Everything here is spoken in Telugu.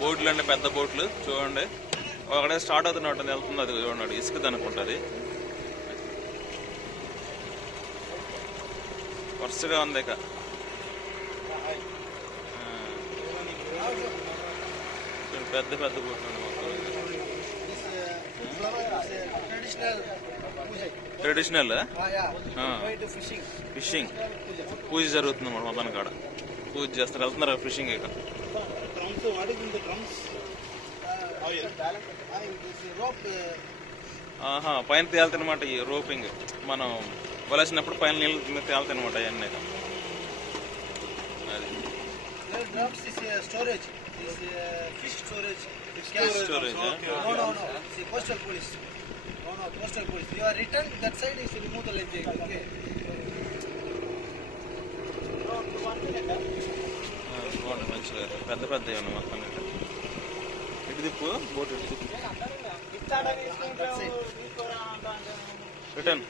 బోట్లు అండి, పెద్ద బోట్లు చూడండి. ఒకడే స్టార్ట్ అవుతున్నట్టు వెళ్తుంది, అది చూడండి ఇసుకది అనుకుంటుంది. వరుసగా ఉంది ఇక. పెద్ద పెద్ద బోట్లు అండి మొత్తం. ట్రెడిషనల్ ఫిషింగ్ పూజ జరుగుతుంది అన్నమాట. మొత్తానికి కాడ పూజ చేస్తారు, వెళ్తున్నారు ఫిషింగ్ ఇక. ఆహా, పైన తేలుతానమాట ఈ రోపింగ్. మనం వలసినప్పుడు పైన నీళ్ళు తేలుతానమాట అవన్నీ. అది స్టోరేజ్. మంచిగా పెద్ద పెద్ద ఉన్నాయి మొత్తం. ఇటు దిప్పు బోట్, ఇటు దిప్పు రిటర్న్.